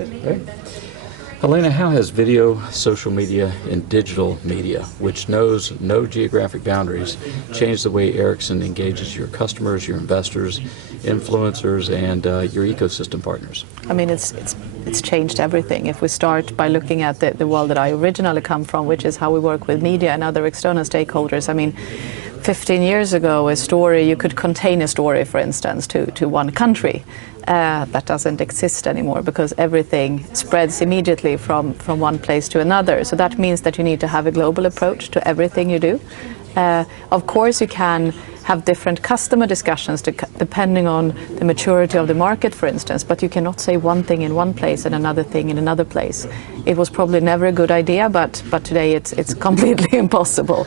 Okay. Helena, how has video, social media, and digital media, which knows no geographic boundaries, changed the way Ericsson engages your customers, your investors, influencers, and your ecosystem partners? I mean, it's changed everything. If we start by looking at the world that I originally come from, which is how we work with media and other external stakeholders. I mean, 15 years ago, you could contain a story, for instance, to one country. That doesn't exist anymore because everything spreads immediately from one place to another. So that means that you need to have a global approach to everything you do. Of course, you can have different customer discussions depending on the maturity of the market, for instance, but you cannot say one thing in one place and another thing in another place. It was probably never a good idea, but today it's completely impossible.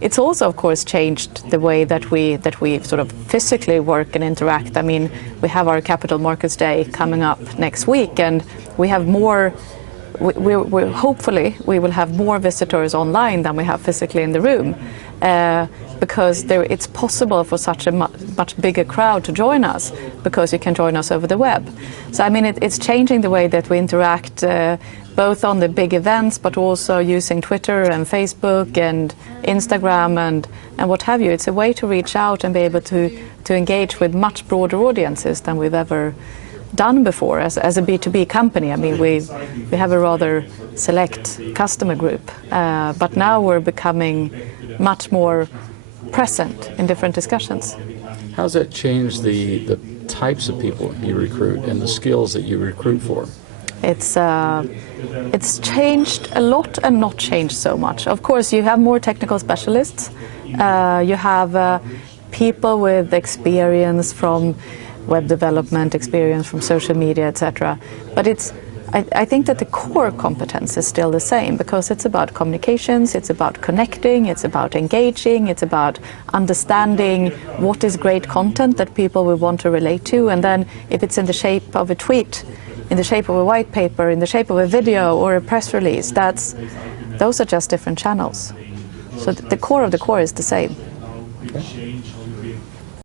It's also, of course, changed the way that we sort of physically work and interact. I mean, we have our Capital Markets Day coming up next week, and we have more. Hopefully we will have more visitors online than we have physically in the room, because it's possible for such a much bigger crowd to join us because you can join us over the web. So I mean, it's changing the way that we interact, both on the big events, but also using Twitter and Facebook and Instagram and what have you. It's a way to reach out and be able to engage with much broader audiences than we've ever done before as a B2B company. I mean, we have a rather select customer group, but now we're becoming much more present in different discussions. How's that changed the types of people you recruit and the skills that you recruit for? It's changed a lot and not changed so much. Of course, you have more technical specialists. You have people with experience from web development, experience from social media, etc. But I think that the core competence is still the same because it's about communications, it's about connecting, it's about engaging, it's about understanding what is great content that people will want to relate to, and then if it's in the shape of a tweet, in the shape of a white paper, in the shape of a video or a press release, those are just different channels. So the core of the core is the same. Okay.